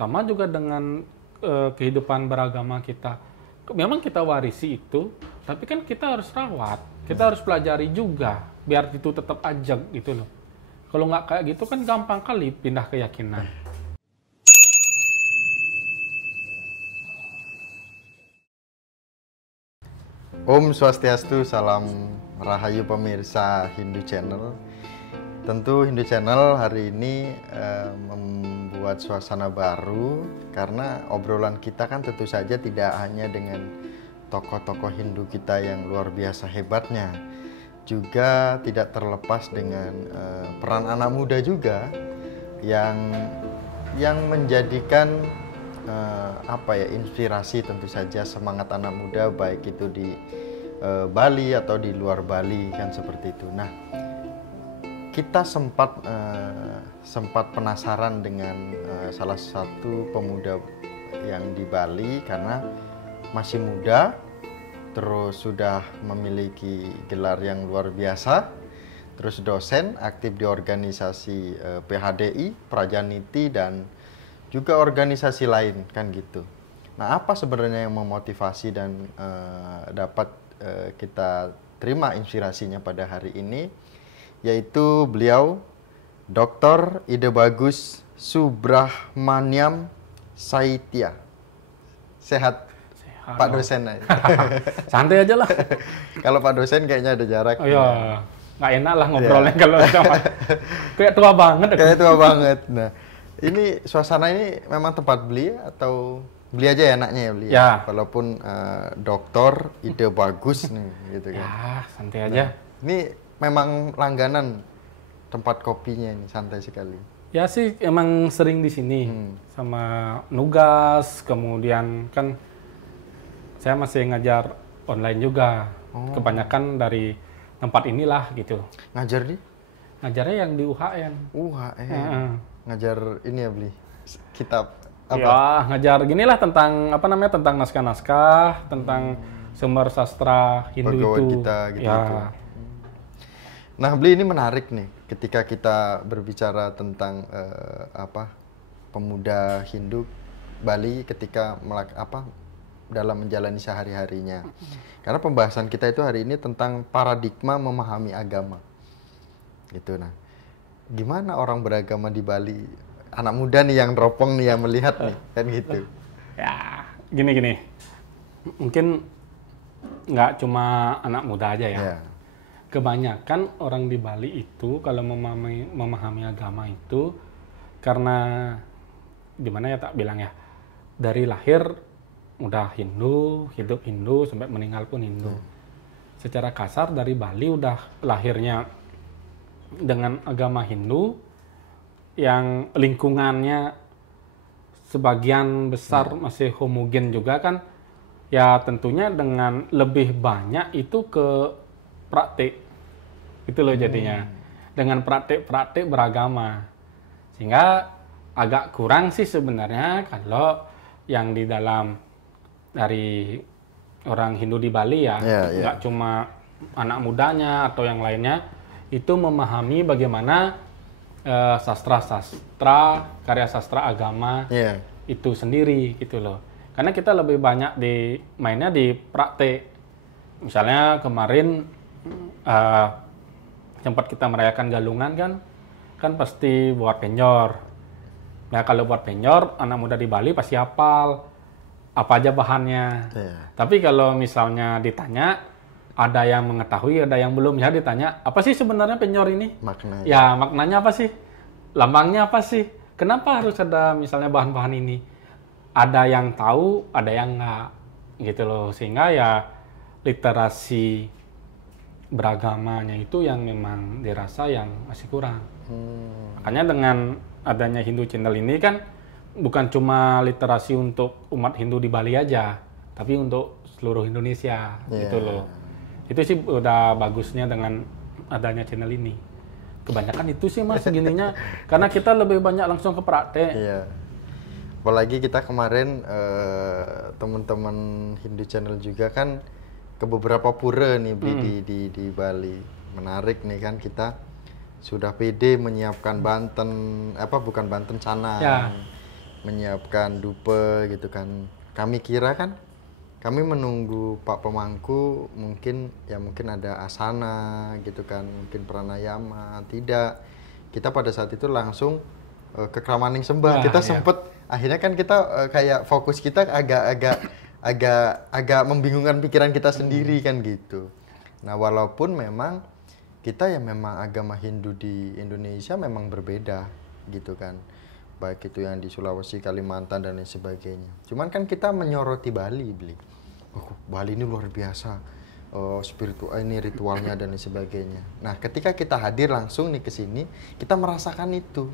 Sama juga dengan kehidupan beragama kita. Memang kita warisi itu, tapi kan kita harus rawat. Kita harus pelajari juga, biar itu tetap ajak gitu loh. Kalau nggak kayak gitu kan gampang kali pindah keyakinan. Om Swastiastu, salam rahayu pemirsa Hindu Channel. Tentu Hindu Channel hari ini membuat suasana baru karena obrolan kita kan tentu saja tidak hanya dengan tokoh-tokoh Hindu kita yang luar biasa hebatnya, juga tidak terlepas dengan peran anak muda juga yang menjadikan inspirasi tentu saja semangat anak muda baik itu di Bali atau di luar Bali kan seperti itu. Nah, kita sempat penasaran dengan salah satu pemuda yang di Bali karena masih muda, terus sudah memiliki gelar yang luar biasa, terus dosen aktif di organisasi PHDI, Prajaniti dan juga organisasi lain kan gitu. Nah, apa sebenarnya yang memotivasi dan dapat kita terima inspirasinya pada hari ini, yaitu beliau Dr. Ide Bagus Subrahmanyam Saitya. Sehat Pak dosen. Santai aja lah. Kalau Pak dosen kayaknya ada jarak. Oh iya, nggak enak lah ngobrolnya kalau sama. Kayak tua banget. Kayak tua banget. Nah, ini suasana ini memang tempat beli atau beli aja ya enaknya ya beli ya. Walaupun dokter Ide Bagus nih gitu kan. Ya, santai aja. Nah, ini memang langganan tempat kopinya ini, santai sekali. Ya sih emang sering di sini sama nugas, kemudian kan saya masih ngajar online juga. Kebanyakan dari tempat inilah gitu. Ngajar di? Ngajarnya yang di UHN. Ngajar ini ya beli kitab apa? Ya, ngajar ginilah tentang tentang naskah-naskah, tentang sumber sastra Hindu Pegawai itu. kita gitu. Ya. Nah, beli ini menarik nih ketika kita berbicara tentang pemuda Hindu Bali ketika dalam menjalani sehari-harinya. Karena pembahasan kita itu hari ini tentang paradigma memahami agama. Gitu. Nah, gimana orang beragama di Bali? Anak muda nih yang teropong nih yang melihat nih, kan gitu. Ya, gini. Mungkin nggak cuma anak muda aja ya. Kebanyakan orang di Bali itu kalau memahami agama itu karena gimana ya tak bilang ya, dari lahir udah Hindu, hidup Hindu sampai meninggal pun Hindu. Secara kasar dari Bali udah lahirnya dengan agama Hindu yang lingkungannya sebagian besar masih homogen juga kan, ya tentunya dengan lebih banyak itu ke praktik itu loh jadinya, dengan praktik beragama, sehingga agak kurang sih sebenarnya kalau yang di dalam dari orang Hindu di Bali ya, nggak cuma anak mudanya atau yang lainnya itu memahami bagaimana sastra-sastra, karya sastra agama itu sendiri gitu loh. Karena kita lebih banyak mainnya di praktik. Misalnya kemarin sempat kita merayakan Galungan kan pasti buat penyor. Nah, kalau buat penyor, anak muda di Bali pasti hafal apa aja bahannya. Tapi kalau misalnya ditanya, ada yang mengetahui, ada yang belum. Ya ditanya, apa sih sebenarnya penyor ini? Maknanya. Ya, maknanya apa sih? Lambangnya apa sih? Kenapa harus ada misalnya bahan-bahan ini? Ada yang tahu, ada yang nggak. Gitu loh. Sehingga ya literasi beragamanya itu yang memang dirasa yang masih kurang. Makanya dengan adanya Hindu Channel ini kan bukan cuma literasi untuk umat Hindu di Bali aja, tapi untuk seluruh Indonesia gitu loh. Itu sih udah bagusnya dengan adanya channel ini. Kebanyakan itu sih mas gininya, karena kita lebih banyak langsung ke praktek. Apalagi kita kemarin teman-teman Hindu Channel juga kan ke beberapa pura nih di Bali. Menarik nih kan, kita sudah pede menyiapkan Banten, bukan Banten Canang. menyiapkan dupe gitu kan. Kami kira kan kami menunggu Pak Pemangku mungkin ada asana gitu kan, mungkin pranayama. Tidak, kita pada saat itu langsung ke Kramaning Sembah. Kita sempet akhirnya kan kita kayak fokus kita agak membingungkan pikiran kita sendiri kan gitu. Nah, walaupun memang kita ya memang agama Hindu di Indonesia memang berbeda gitu kan, baik itu yang di Sulawesi, Kalimantan dan lain sebagainya. Cuman kan kita menyoroti Bali, Bali ini luar biasa, spiritual ini ritualnya dan lain sebagainya. Nah, ketika kita hadir langsung nih ke sini, kita merasakan itu,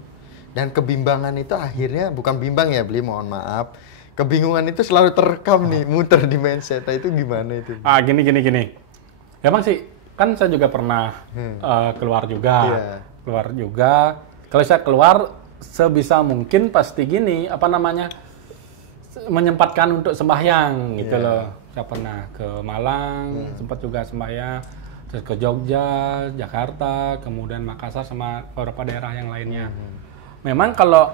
dan kebimbangan itu akhirnya bukan bimbang ya, mohon maaf, kebingungan itu selalu terekam nih, muter di mindset. Itu gimana itu? Gini. Emang sih. Kan saya juga pernah keluar juga. Kalau saya keluar sebisa mungkin pasti gini, menyempatkan untuk sembahyang gitu loh. Saya pernah ke Malang, sempat juga sembahyang, terus ke Jogja, Jakarta, kemudian Makassar sama beberapa daerah yang lainnya. Memang kalau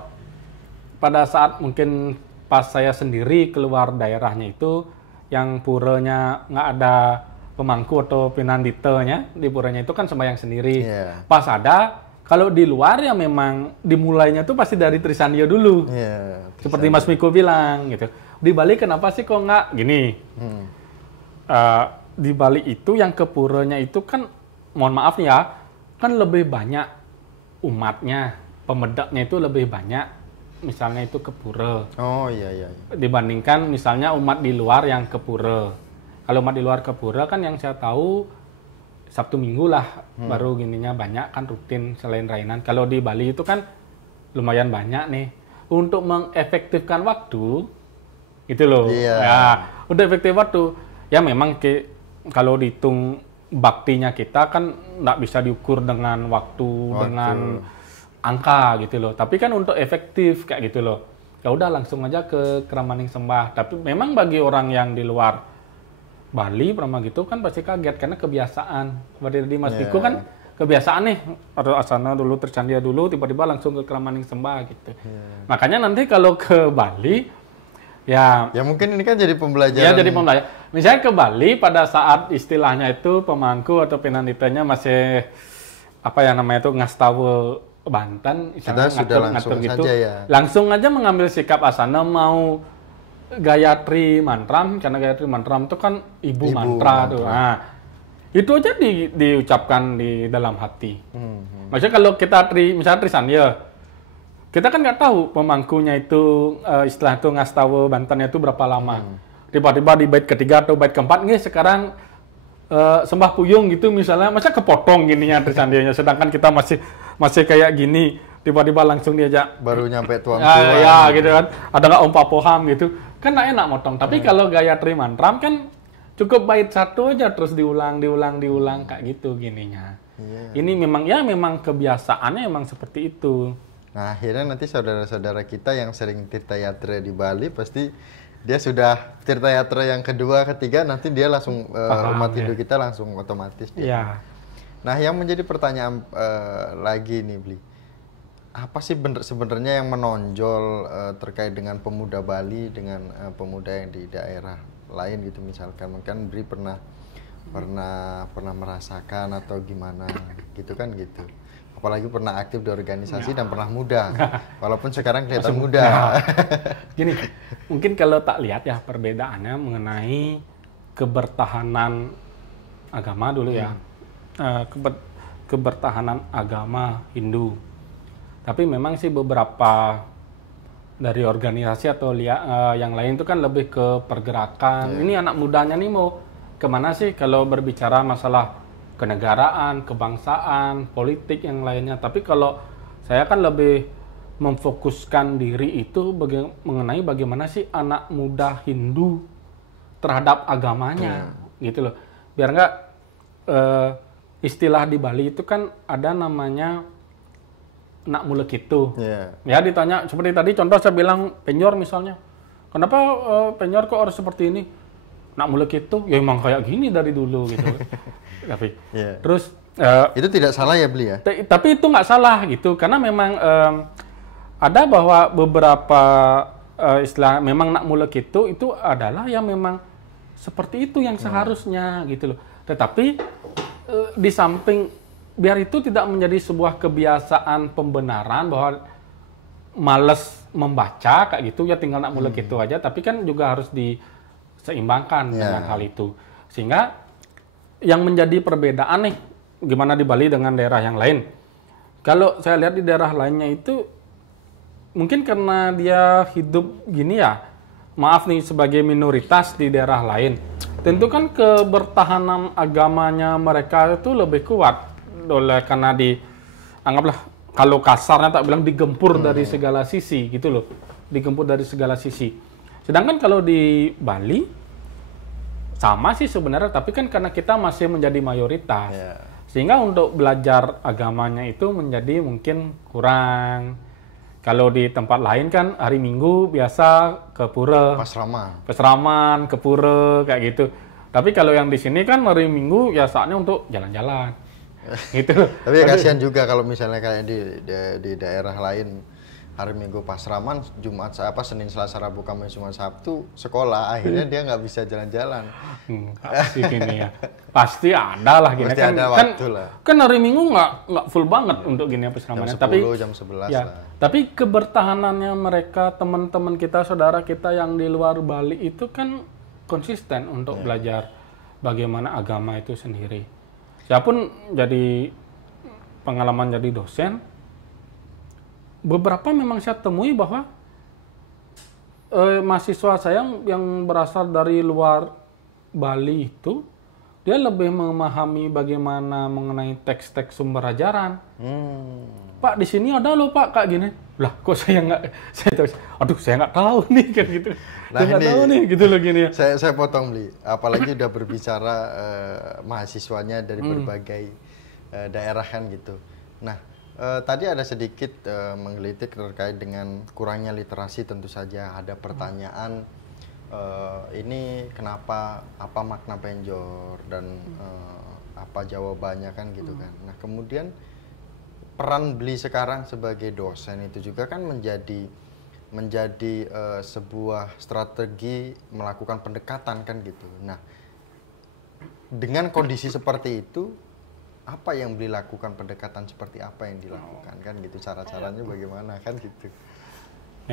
pada saat mungkin pas saya sendiri keluar daerahnya itu, yang puranya nggak ada pemangku atau pinanditanya di puranya itu kan sembahyang sendiri. Pas ada, kalau di luar ya memang dimulainya tuh pasti dari Trisandia dulu. Seperti Mas Miko bilang gitu. Di Bali kenapa sih kok nggak gini? Di Bali itu yang ke puranya itu kan, mohon maaf nih ya, kan lebih banyak umatnya, pemedaknya itu lebih banyak. Misalnya itu ke pura. Dibandingkan misalnya umat di luar yang ke pura. Kalau umat di luar ke pura kan yang saya tahu Sabtu Minggu lah baru gininya banyak kan rutin selain rainan. Kalau di Bali itu kan lumayan banyak nih. Untuk mengefektifkan waktu itu loh. Ya, udah efektif waktu. Ya memang kalau dihitung baktinya kita kan nggak bisa diukur dengan waktu. Dengan angka gitu loh. Tapi kan untuk efektif kayak gitu loh. Ya udah langsung aja ke Kramaning Sembah. Tapi memang bagi orang yang di luar Bali pernah gitu kan pasti kaget karena kebiasaan. Seperti di Mas Piko kan kebiasaan nih, atau asana dulu, tercandia dulu, tiba-tiba langsung ke Kramaning Sembah gitu. Makanya nanti kalau ke Bali ya mungkin ini kan jadi pembelajaran. Ya jadi pembelajaran. Misalnya ke Bali pada saat istilahnya itu pemangku atau pinanditanya masih ngasih tahu Banten, kita sudah langsung gitu. Saja ya. Langsung aja mengambil sikap asana mau Gayatri Mantram, karena Gayatri Mantram itu kan ibu mantra tuh. Nah, itu aja diucapkan di dalam hati. Maksudnya kalau kita misalnya Trisandia, kita kan nggak tahu pemangkunya itu istilah itu ngasih tahu Bantennya itu berapa lama. Tiba-tiba di bait ketiga atau bait keempat nih sekarang sembah puyung gitu misalnya, masa kepotong gininya Trisandianya, sedangkan kita masih kayak gini. Tiba-tiba langsung diajak baru nyampe tuan gitu kan, ada nggak Om Papoham gitu kan, nggak enak motong. Tapi kalau Gayatri Mantram kan cukup bait satu aja terus diulang kayak gitu gininya. Ini memang kebiasaannya memang seperti itu. Nah, akhirnya nanti saudara-saudara kita yang sering tirta yatra di Bali pasti dia sudah tirta yatra yang kedua, ketiga, nanti dia langsung umat Hindu kita langsung otomatis. Nah, yang menjadi pertanyaan lagi nih, Bli, apa sih sebenarnya yang menonjol terkait dengan pemuda Bali dengan pemuda yang di daerah lain gitu, misalkan mungkin Bri pernah merasakan atau gimana gitu kan gitu, apalagi pernah aktif di organisasi dan pernah muda walaupun sekarang kelihatan muda. Gini, mungkin kalau tak lihat ya perbedaannya mengenai kebertahanan agama dulu ya, kebertahanan agama Hindu. Tapi memang sih beberapa dari organisasi atau yang lain itu kan lebih ke pergerakan. Ini anak mudanya nih mau kemana sih kalau berbicara masalah kenegaraan, kebangsaan, politik yang lainnya. Tapi kalau saya kan lebih memfokuskan diri itu mengenai bagaimana sih anak muda Hindu terhadap agamanya, gitu loh. Biar nggak istilah di Bali itu kan ada namanya nak mulek itu. Ya ditanya seperti tadi contoh saya bilang penyor misalnya. Kenapa penyor kok harus seperti ini? Nak mulek itu ya emang kayak gini dari dulu gitu. Tapi terus itu tidak salah ya Bli ya? Tapi itu nggak salah gitu karena memang ada bahwa beberapa istilah memang nak mulek itu adalah yang memang seperti itu yang seharusnya gitu loh. Tetapi di samping biar itu tidak menjadi sebuah kebiasaan pembenaran bahwa males membaca kayak gitu ya tinggal nak mulek itu aja, tapi kan juga harus diseimbangkan dengan hal itu. Sehingga yang menjadi perbedaan nih gimana di Bali dengan daerah yang lain. Kalau saya lihat di daerah lainnya itu mungkin karena dia hidup gini ya, maaf nih sebagai minoritas di daerah lain. Tentu kan kebertahanan agamanya mereka itu lebih kuat oleh karena anggaplah kalau kasarnya tak bilang digempur dari segala sisi gitu loh. Digempur dari segala sisi. Sedangkan kalau di Bali sama sih sebenarnya, tapi kan karena kita masih menjadi mayoritas. Sehingga untuk belajar agamanya itu menjadi mungkin kurang. Kalau di tempat lain kan hari Minggu biasa ke pura, Pasraman, ke pura kayak gitu. Tapi kalau yang di sini kan hari Minggu ya saatnya untuk jalan-jalan. Gitu. Tapi kasihan juga kalau misalnya kayak di daerah lain hari Minggu Pasraman, Jumat Senin Selasa Rabu Kamis Jumat Sabtu sekolah, akhirnya dia nggak bisa jalan-jalan. Pasti gini ya. Pasti ada lah gini. Pasti ada waktu lah. Kan hari Minggu nggak full banget untuk gini Pasraman. Jam 10, jam 11 ya, lah. Tapi kebertahanannya mereka, teman-teman kita, saudara kita yang di luar Bali itu kan konsisten untuk belajar bagaimana agama itu sendiri. Saya pun jadi pengalaman jadi dosen, beberapa memang saya temui bahwa mahasiswa saya yang berasal dari luar Bali itu, dia lebih memahami bagaimana mengenai teks-teks sumber ajaran. Pak, di sini ada loh Pak, kayak gini. Lah, kok saya nggak tahu nih kan gitu. Nah, saya nggak tahu nih gitu loh gini. Saya potong Bli, apalagi udah berbicara mahasiswanya dari berbagai daerah kan gitu. Nah, tadi ada sedikit menggelitik terkait dengan kurangnya literasi, tentu saja ada pertanyaan ini kenapa, apa makna penjor dan apa jawabannya kan gitu kan. Nah, kemudian peran Bli sekarang sebagai dosen itu juga kan menjadi sebuah strategi melakukan pendekatan kan gitu. Nah, dengan kondisi seperti itu, apa yang Bli lakukan, pendekatan seperti apa yang dilakukan kan gitu, cara-caranya bagaimana kan gitu.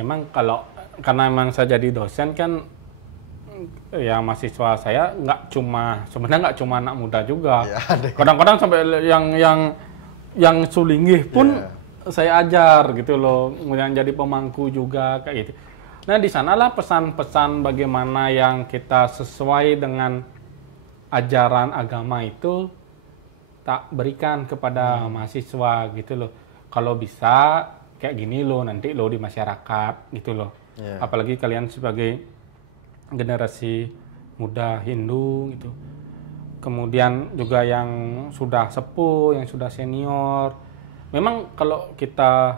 Memang karena memang saya jadi dosen kan, ya mahasiswa saya sebenarnya nggak cuma anak muda juga. Kadang-kadang sampai yang sulinggih pun saya ajar gitu loh, kemudian jadi pemangku juga kayak gitu. Nah, di sanalah pesan-pesan bagaimana yang kita sesuai dengan ajaran agama itu tak berikan kepada mahasiswa gitu loh. Kalau bisa kayak gini loh nanti loh di masyarakat gitu loh. Apalagi kalian sebagai generasi muda Hindu gitu. Kemudian juga yang sudah sepuh, yang sudah senior. Memang kalau kita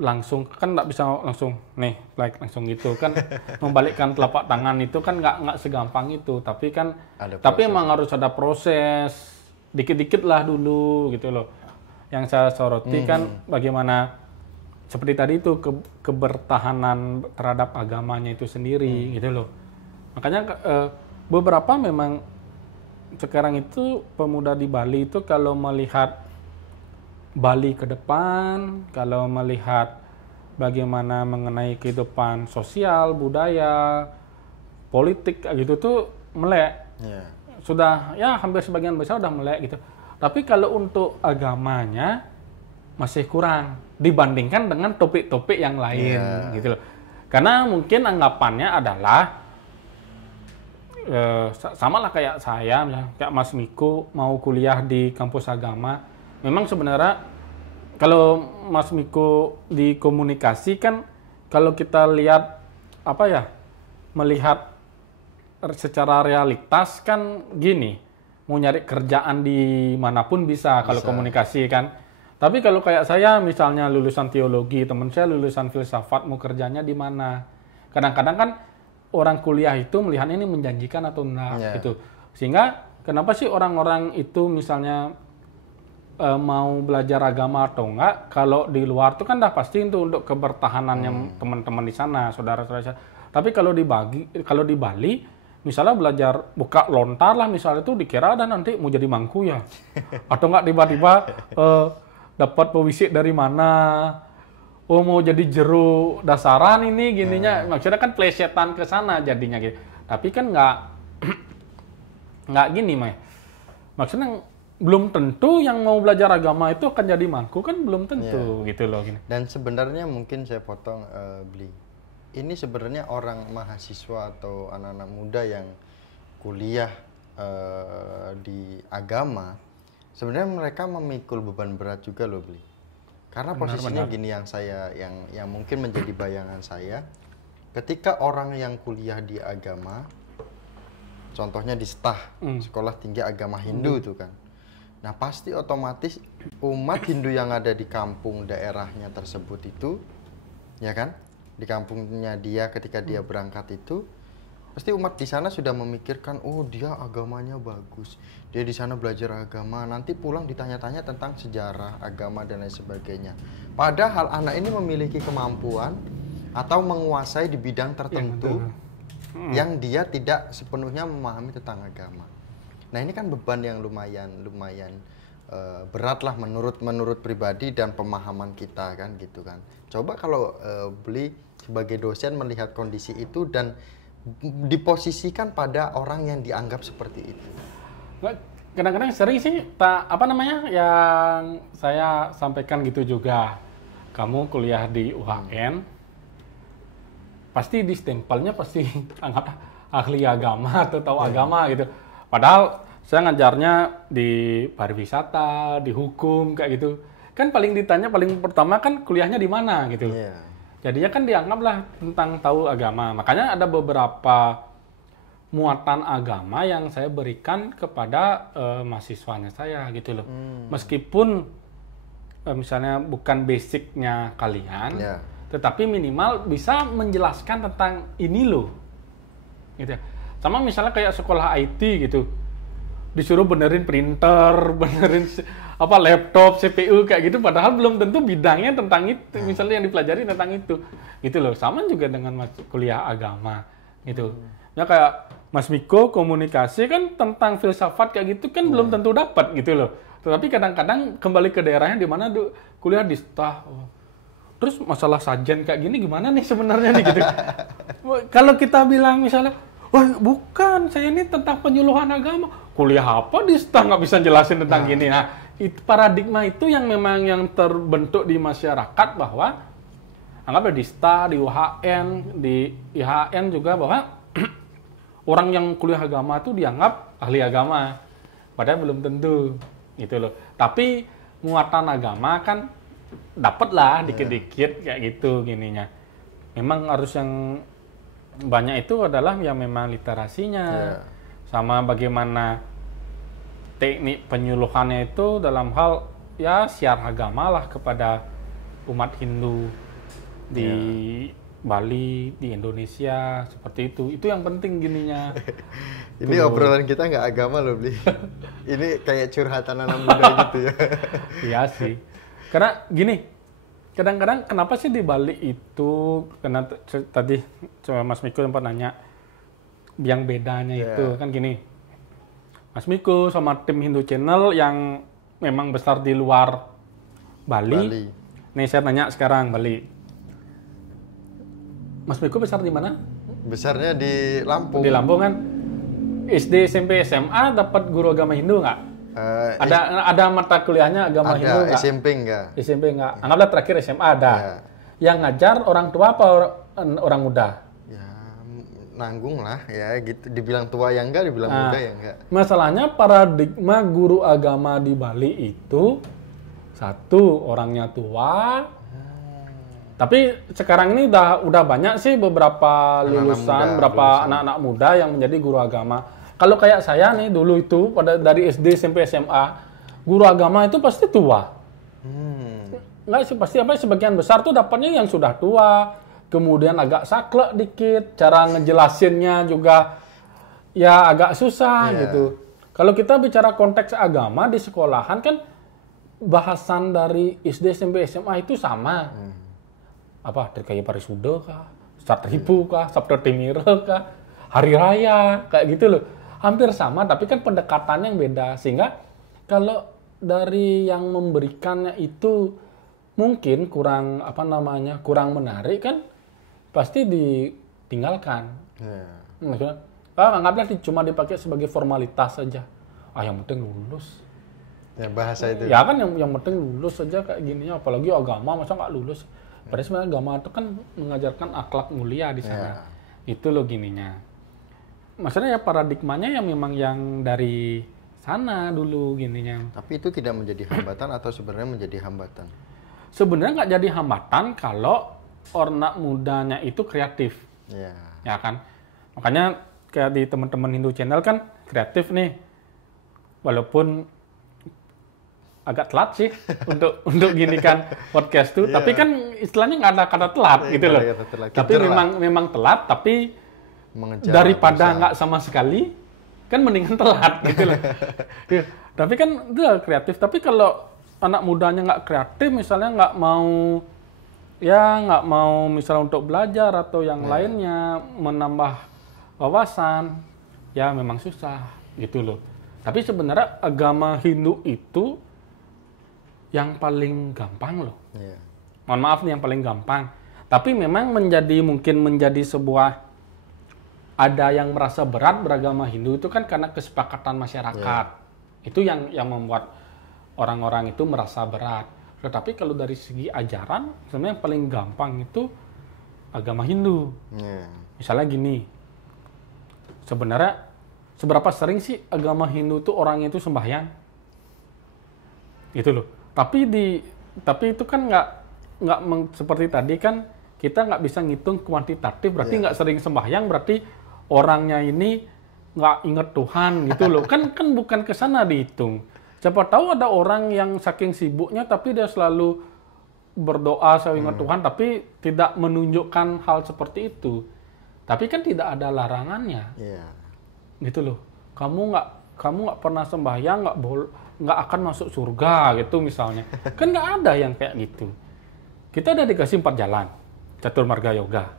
langsung kan nggak bisa langsung langsung gitu kan. Membalikkan telapak tangan itu kan nggak segampang itu. Tapi kan memang harus ada proses dikit-dikit lah dulu gitu loh. Yang saya soroti kan bagaimana seperti tadi itu kebertahanan terhadap agamanya itu sendiri gitu loh. Makanya beberapa memang sekarang itu pemuda di Bali itu kalau melihat Bali ke depan, kalau melihat bagaimana mengenai kehidupan sosial, budaya, politik gitu tuh melek. Sudah ya hampir sebagian besar udah melek gitu. Tapi kalau untuk agamanya masih kurang dibandingkan dengan topik-topik yang lain gitu loh. Karena mungkin anggapannya adalah sama lah kayak saya, misalnya kayak Mas Miko mau kuliah di kampus agama. Memang sebenarnya kalau Mas Miko di komunikasi kan, kalau kita lihat melihat secara realitas kan gini, mau nyari kerjaan di manapun bisa kalau komunikasi kan. Tapi kalau kayak saya misalnya lulusan teologi, teman saya lulusan filsafat, mau kerjanya di mana? Kadang-kadang kan orang kuliah itu melihat ini menjanjikan atau enggak gitu. Sehingga kenapa sih orang-orang itu misalnya mau belajar agama atau enggak, kalau di luar tuh kan dah pasti itu untuk kebertahanannya teman-teman di sana, saudara-saudara. Tapi kalau di Bali, misalnya belajar buka lontar lah misalnya itu dikira dan nanti mau jadi mangku ya. Atau enggak tiba-tiba dapat pewisik dari mana, mau jadi jeru dasaran ini gininya. Maksudnya kan plesetan ke sana jadinya gitu. Tapi kan nggak gini, Mai. Maksudnya belum tentu yang mau belajar agama itu akan jadi mangku, kan belum tentu gitu loh. Gini. Dan sebenarnya mungkin saya potong Bli. Ini sebenarnya orang mahasiswa atau anak-anak muda yang kuliah di agama, sebenarnya mereka memikul beban berat juga loh Bli. Karena posisinya gini yang mungkin menjadi bayangan saya, ketika orang yang kuliah di agama, contohnya di sekolah tinggi agama Hindu itu kan. Nah pasti otomatis umat Hindu yang ada di kampung daerahnya tersebut itu, ya kan, di kampungnya dia ketika dia berangkat itu, pasti umat di sana sudah memikirkan, oh dia agamanya bagus, dia di sana belajar agama, nanti pulang ditanya-tanya tentang sejarah agama dan lain sebagainya. Padahal anak ini memiliki kemampuan atau menguasai di bidang tertentu yang dia tidak sepenuhnya memahami tentang agama. Nah ini kan beban yang lumayan berat lah menurut pribadi dan pemahaman kita kan gitu kan. Coba kalau Bli sebagai dosen melihat kondisi itu dan diposisikan pada orang yang dianggap seperti itu. Kadang-kadang sering sih yang saya sampaikan gitu juga. Kamu kuliah di UHN, pasti di stempelnya pasti anggap ahli agama atau tahu agama gitu. Padahal saya ngajarnya di pariwisata, di hukum kayak gitu. Kan paling pertama kan kuliahnya di mana gitu. Jadinya kan dianggaplah tentang tahu agama. Makanya ada beberapa muatan agama yang saya berikan kepada mahasiswanya saya gitu loh. Meskipun misalnya bukan basicnya kalian, tetapi minimal bisa menjelaskan tentang ini loh. Gitu ya. Sama misalnya kayak sekolah IT gitu, disuruh benerin printer, benerin laptop, CPU kayak gitu, padahal belum tentu bidangnya tentang itu, misalnya yang dipelajari tentang itu, gitu loh. Sama juga dengan kuliah agama, gitu. Ya kayak Mas Miko komunikasi kan tentang filsafat kayak gitu kan belum tentu dapat gitu loh. Tetapi kadang-kadang kembali ke daerahnya di mana kuliah di STAH. Terus masalah sajen kayak gini gimana nih sebenarnya nih gitu. Kalau kita bilang misalnya, wah bukan, saya ini tentang penyuluhan agama. Kuliah apa di STAH nggak bisa jelasin tentang gini. Nah, paradigma itu yang memang yang terbentuk di masyarakat bahwa anggaplah di STAH, di UHN, di IHN juga bahwa orang yang kuliah agama itu dianggap ahli agama. Padahal belum tentu gitu loh. Tapi muatan agama kan dapatlah dikit-dikit kayak gitu gininya. Memang harus yang banyak itu adalah yang memang literasinya, sama bagaimana teknik penyuluhannya itu dalam hal ya siar agama lah kepada umat Hindu di Bali, di Indonesia, seperti itu. Itu yang penting gininya. Ini obrolan kita nggak agama loh, Bli. Ini kayak curhatan anak muda gitu ya. Iya sih. Karena gini, kadang-kadang kenapa sih di Bali itu, karena tadi Mas Miko sempat nanya yang bedanya itu kan gini, Mas Miko sama tim Hindu Channel yang memang besar di luar Bali. Nih saya tanya sekarang Bali, Mas Miko besar di mana? Besarnya di Lampung. Di Lampung kan. SD, SMP, SMA dapat guru agama Hindu nggak? Ada mata kuliahnya agama Hindu nggak? SMP enggak. SMP enggak. Anggaplah terakhir SMA ada. Yang ngajar orang tua apa orang muda? Ya nanggung lah ya gitu. Dibilang tua yang enggak, dibilang muda yang enggak. Masalahnya paradigma guru agama di Bali itu satu orangnya tua. Tapi sekarang ini udah banyak sih beberapa lulusan, anak-anak muda yang menjadi guru agama. Kalau kayak saya nih dulu itu dari SD sampai SMA, guru agama itu pasti tua. Nggak sih, pasti sebagian besar tuh dapatnya yang sudah tua, kemudian agak saklek dikit, cara ngejelasinnya juga ya agak susah gitu. Kalau kita bicara konteks agama di sekolahan kan bahasan dari SD, SMP, SMA itu sama. Apa, Dirgaya Parisuda kah? Satribu kah? Sabda Timira kah? Hari Raya, kayak gitu loh. Hampir sama, tapi kan pendekatannya yang beda. Sehingga kalau dari yang memberikannya itu mungkin kurang kurang menarik kan, pasti ditinggalkan. Maksudnya, anggaplah cuma dipakai sebagai formalitas saja. Yang penting lulus. Ya bahasa itu. Ya kan yang penting lulus saja kayak gininya, apalagi agama masa nggak lulus. Padahal sebenarnya agama itu kan mengajarkan akhlak mulia di sana. Itu loh gininya. Maksudnya ya paradigmanya yang memang yang dari sana dulu gininya. Tapi itu tidak menjadi hambatan atau sebenarnya menjadi hambatan? Sebenarnya nggak jadi hambatan kalau anak mudanya itu kreatif. Ya kan? Makanya kayak di teman-teman Hindu Channel kan kreatif nih. Walaupun agak telat sih untuk gini kan podcast tuh, tapi kan istilahnya nggak ada kata telat gitu loh. Tapi memang telat, tapi daripada nggak sama sekali, kan mendingan telat gitu loh. Tapi kan itu kreatif. Tapi kalau anak mudanya nggak kreatif, misalnya nggak mau misalnya untuk belajar atau yang lainnya menambah wawasan, ya memang susah gitu loh. Tapi sebenarnya agama Hindu itu yang paling gampang loh. Mohon maaf nih, yang paling gampang. Tapi memang mungkin menjadi sebuah, ada yang merasa berat beragama Hindu itu kan karena kesepakatan masyarakat. Itu yang membuat orang-orang itu merasa berat. Tetapi kalau dari segi ajaran, sebenarnya yang paling gampang itu agama Hindu. Misalnya gini, sebenarnya seberapa sering sih agama Hindu itu orangnya itu sembahyang? Gitu loh. Tapi itu kan nggak seperti tadi kan, kita nggak bisa ngitung kuantitatif, berarti nggak sering sembahyang, berarti orangnya ini nggak ingat Tuhan gitu loh. kan bukan ke sana dihitung. Siapa tahu ada orang yang saking sibuknya tapi dia selalu berdoa selalu ingat Tuhan, tapi tidak menunjukkan hal seperti itu. Tapi kan tidak ada larangannya. Gitu loh. Kamu nggak pernah sembahyang, nggak akan masuk surga gitu misalnya. Kan nggak ada yang kayak gitu. Kita udah dikasih 4 jalan, catur marga yoga,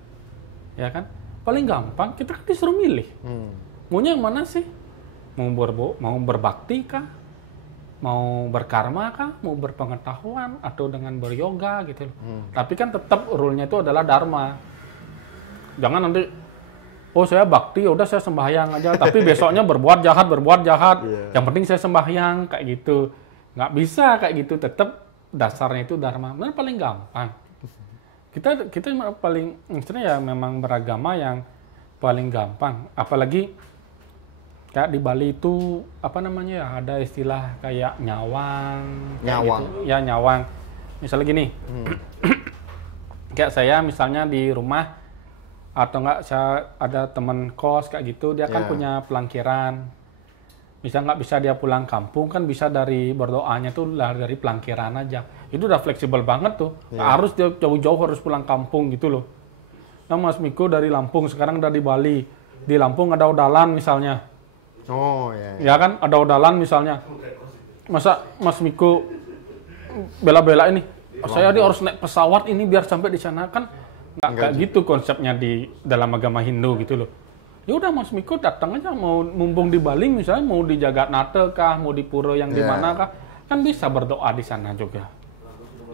ya kan? Paling gampang kita kan disuruh milih. Maunya yang mana sih? Mau berbakti kah? Mau berkarma kah? Mau berpengetahuan atau dengan beryoga gitu. Tapi kan tetap rule-nya itu adalah dharma. Jangan nanti, saya bakti, udah saya sembahyang aja, tapi besoknya berbuat jahat. Yang penting saya sembahyang, kayak gitu. Nggak bisa kayak gitu, tetap dasarnya itu dharma. Benar paling gampang. Kita paling, maksudnya ya memang beragama yang paling gampang. Apalagi kayak di Bali itu, ada istilah kayak nyawang. Gitu. Ya, nyawang. Misalnya gini, kayak saya misalnya di rumah, atau enggak saya ada teman kos kayak gitu, dia kan punya pelangkiran. Bisa nggak bisa dia pulang kampung, kan bisa dari berdoanya tuh dari pelangkiran aja. Itu udah fleksibel banget tuh. Harus dia jauh-jauh harus pulang kampung gitu loh. Nah, Mas Miko dari Lampung, sekarang udah di Bali. Di Lampung ada odalan misalnya. Ya kan, ada odalan misalnya. Masa Mas Miko bela-bela ini, saya harus naik pesawat ini biar sampai di sana, kan nggak kayak gitu konsepnya di dalam agama Hindu gitu loh. Ya udah Mas Miko datang aja, mau mumpung di Bali misalnya, mau di Jagatnata kah, mau di pura yang di mana kah, kan bisa berdoa di sana juga.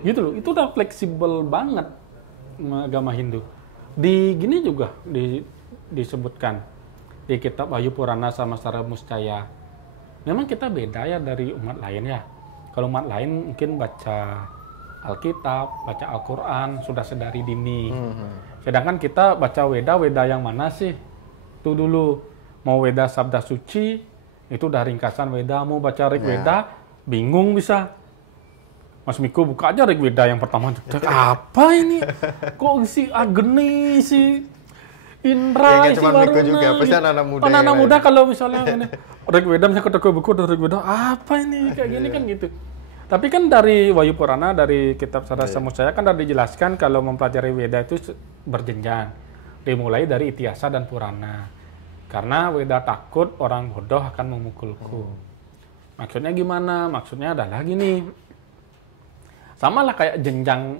Gitu loh. Itu udah fleksibel banget agama Hindu. Di gini juga disebutkan di kitab Bayu Purana sama Sara Muscaya. Memang kita beda ya dari umat lain ya. Kalau umat lain mungkin baca Alkitab, baca Al-Quran sudah sedari dini. Sedangkan kita baca Weda yang mana sih? Itu dulu. Mau Weda Sabda Suci, itu udah ringkasan Weda. Mau baca Rig Weda, bingung bisa. Mas Miko buka aja Rig Weda yang pertama. Apa ini? Kok si Agni, si Indra, si Waruna juga. Pasti anak-anak muda. Anak-anak muda kalau misalnya Rig Weda, misalnya ketika buku dari Rig Weda, apa ini? Kayak gini kan gitu. Tapi kan dari Bayu Purana, dari kitab Sara Muscaya kan udah dijelaskan kalau mempelajari Weda itu berjenjang. Dimulai dari Itiasa dan Purana. Karena Weda takut orang bodoh akan memukulku. Maksudnya gimana? Maksudnya adalah gini. Sama lah kayak jenjang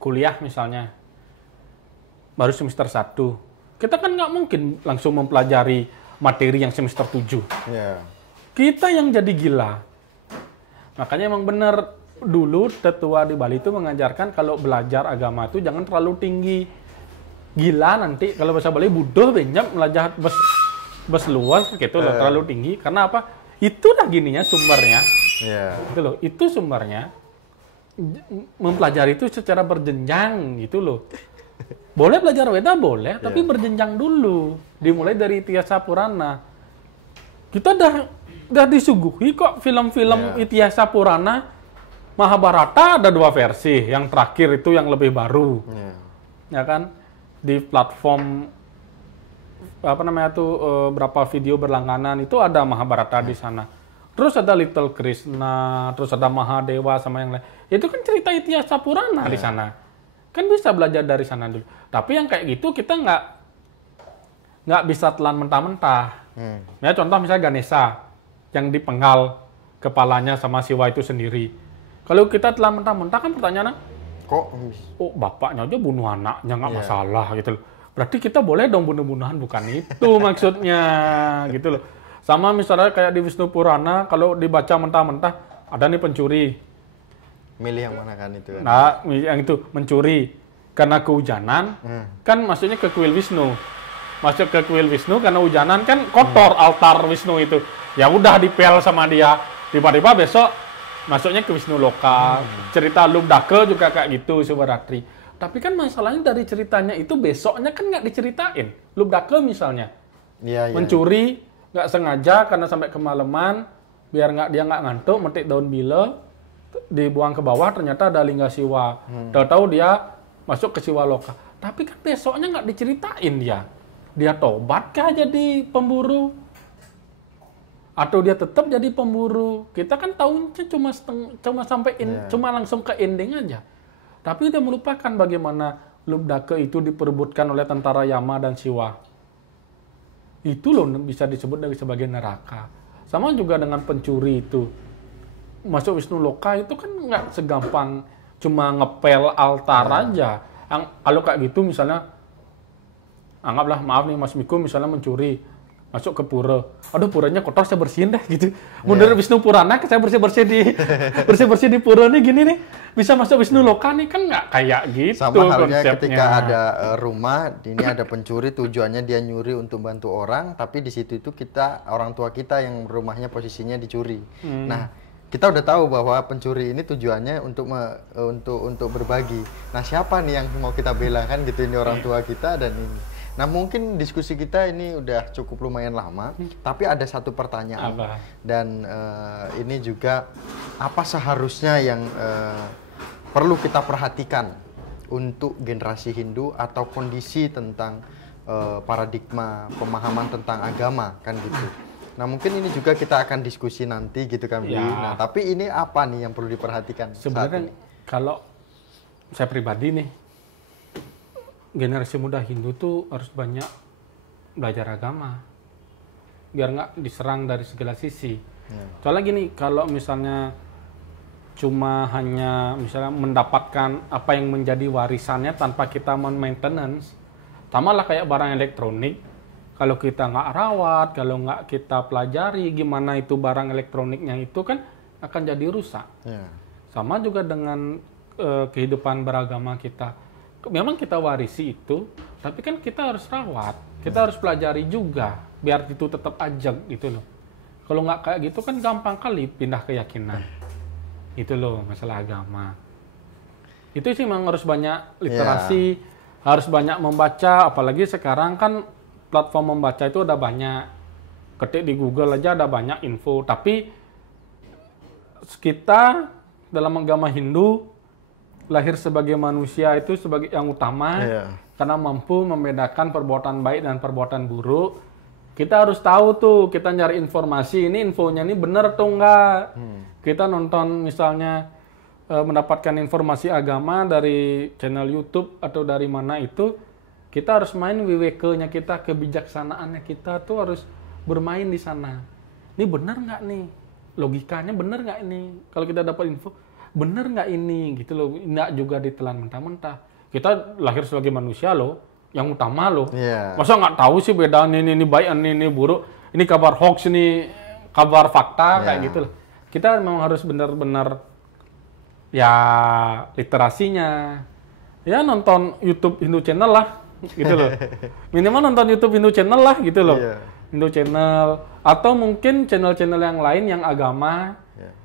kuliah misalnya, baru semester 1. Kita kan nggak mungkin langsung mempelajari materi yang semester 7. Yeah. Kita yang jadi gila. Makanya emang bener, dulu tetua di Bali itu mengajarkan kalau belajar agama itu jangan terlalu tinggi. Gila nanti, kalau bahasa Bali, budoh benjak belajar bes luas gitu loh, terlalu tinggi. Karena apa? Itu dah gininya sumbernya. Yeah. Gitu loh, itu sumbernya. Mempelajari itu secara berjenjang gitu loh. Boleh belajar Weda boleh, tapi berjenjang dulu. Dimulai dari Itihasa Purana. Kita dah disuguhi kok film-film Itihasa Purana. Mahabharata ada 2 versi, yang terakhir itu yang lebih baru. Ya kan? Di platform apa namanya tuh berapa video berlangganan itu ada Mahabharata di sana. Terus ada Little Krishna, terus ada Mahadewa sama yang lain. Itu kan cerita Itihasa Purana di sana. Kan bisa belajar dari sana dulu. Tapi yang kayak gitu kita nggak bisa telan mentah-mentah. Ya contoh misalnya Ganesha yang dipenggal kepalanya sama Siwa itu sendiri. Kalau kita telan mentah-mentah kan pertanyaannya, kok bapaknya aja bunuh anaknya nggak masalah gitu loh. Berarti kita boleh dong bunuh-bunuhan, bukan itu maksudnya gitu loh. Sama misalnya kayak di Wisnu Purana, kalau dibaca mentah-mentah, ada nih pencuri. Milih yang mana kan itu? Kan? Nah, yang itu, mencuri. Karena kehujanan, kan maksudnya ke kuil Wisnu. Masuk ke kuil Wisnu, karena hujanan kan kotor altar Wisnu itu. Ya udah dipel sama dia. Tiba-tiba besok masuknya ke Wisnu Loka. Cerita Lubdaka juga kayak gitu, Sivaratri. Tapi kan masalahnya dari ceritanya itu besoknya kan nggak diceritain. Lubdaka misalnya. Mencuri, nggak sengaja karena sampai kemalaman, biar dia nggak ngantuk, metik daun bila, dibuang ke bawah, ternyata ada lingga Siwa. Tahu-tahu dia masuk ke Siwa Loka. Tapi kan besoknya nggak diceritain dia. Dia tobat kah jadi pemburu? Atau dia tetap jadi pemburu? Kita kan tahunya cuma sampai cuma langsung ke ending aja. Tapi dia melupakan bagaimana Lubdaka itu diperebutkan oleh tentara Yama dan Siwa. Itu loh bisa disebut sebagai neraka. Sama juga dengan pencuri itu. Masuk Wisnu Loka itu kan nggak segampang cuma ngepel altar aja. Kalau kayak gitu misalnya, anggaplah maaf nih Mas Miko misalnya mencuri, masuk ke pura. Aduh puranya kotor, saya bersihin deh gitu. Mundur Wisnu Purana, saya bersih-bersih di pura nih gini nih. Bisa masuk Wisnu Loka nih, kan nggak kayak gitu. Sama halnya ketika ada rumah, ini ada pencuri, tujuannya dia nyuri untuk bantu orang, tapi di situ itu orang tua kita yang rumahnya posisinya dicuri. Nah, kita udah tahu bahwa pencuri ini tujuannya untuk berbagi. Nah, siapa nih yang mau kita bela kan gitu, ini orang tua kita dan ini. Nah, mungkin diskusi kita ini udah cukup lumayan lama, tapi ada satu pertanyaan. Dan ini juga apa seharusnya yang perlu kita perhatikan untuk generasi Hindu atau kondisi tentang paradigma pemahaman tentang agama kan gitu. Nah, mungkin ini juga kita akan diskusi nanti gitu kan, Bi. Nah, tapi ini apa nih yang perlu diperhatikan? Sebenarnya kalau saya pribadi nih, generasi muda Hindu tuh harus banyak belajar agama biar nggak diserang dari segala sisi. Soalnya gini, kalau misalnya cuma hanya misalnya mendapatkan apa yang menjadi warisannya tanpa kita maintenance, sama lah kayak barang elektronik. Kalau kita nggak rawat, kalau nggak kita pelajari gimana itu barang elektroniknya itu kan akan jadi rusak. Sama juga dengan kehidupan beragama kita. Memang kita warisi itu, tapi kan kita harus rawat, kita harus pelajari juga, biar itu tetap ajak gitu loh. Kalau nggak kayak gitu kan gampang kali pindah keyakinan. Itu loh masalah agama. Itu sih memang harus banyak literasi, harus banyak membaca, apalagi sekarang kan platform membaca itu ada banyak. Ketik di Google aja ada banyak info, tapi kita dalam agama Hindu lahir sebagai manusia itu sebagai yang utama, karena mampu membedakan perbuatan baik dan perbuatan buruk. Kita harus tahu tuh, kita nyari informasi, ini infonya ini benar atau enggak. Kita nonton misalnya mendapatkan informasi agama dari channel YouTube atau dari mana itu, kita harus main wiweke-nya kita, kebijaksanaannya kita tuh harus bermain di sana. Ini benar nggak nih? Logikanya benar nggak ini? Kalau kita dapat info, bener nggak ini gitu loh, nggak juga ditelan mentah-mentah. Kita lahir sebagai manusia loh, yang utama loh. Yeah. Masa nggak tahu sih bedaan ini baik, ini buruk, ini kabar hoax, ini kabar fakta kayak gitu loh. Kita memang harus benar-benar ya literasinya, ya nonton YouTube Hindu Channel lah, gitu loh. Minimal nonton YouTube Hindu Channel lah, gitu loh. Yeah. Hindu Channel atau mungkin channel-channel yang lain yang agama. Yeah.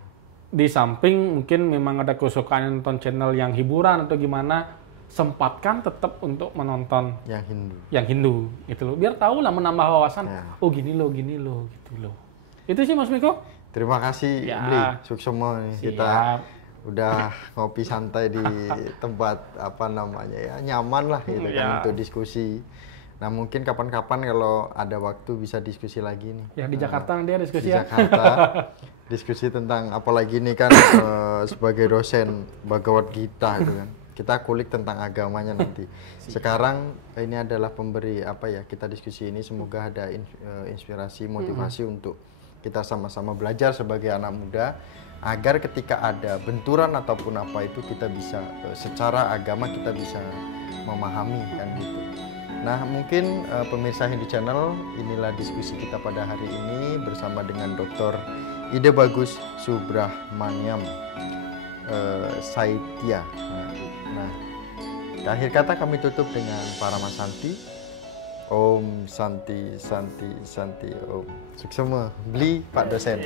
Di samping mungkin memang ada kesukaan nonton channel yang hiburan atau gimana, sempatkan tetap untuk menonton yang Hindu, gitu loh. Biar tahu lah, menambah wawasan. Yeah. Oh gini loh, gitu loh. Itu sih Mas Miko. Terima kasih, Bli. Suksema nih. Kita udah ngopi santai di tempat nyaman lah gitu kan untuk diskusi. Nah mungkin kapan-kapan kalau ada waktu bisa diskusi lagi nih. Ya di Jakarta dia diskusi di Jakarta, diskusi tentang apalagi nih kan sebagai dosen Bhagavad Gita gitu kan. Kita kulik tentang agamanya nanti. Sekarang ini adalah pemberi kita diskusi ini semoga ada inspirasi, motivasi untuk kita sama-sama belajar sebagai anak muda agar ketika ada benturan ataupun apa itu kita bisa secara agama kita bisa memahami kan gitu. Nah mungkin pemirsa Hindu Channel, inilah diskusi kita pada hari ini bersama dengan Dr. Ide Bagus Subrahmanyam Saitya. Nah, di akhir kata kami tutup dengan Paramasanti. Om Santi Santi Santi Om. Suksema, Bli Pak dosen.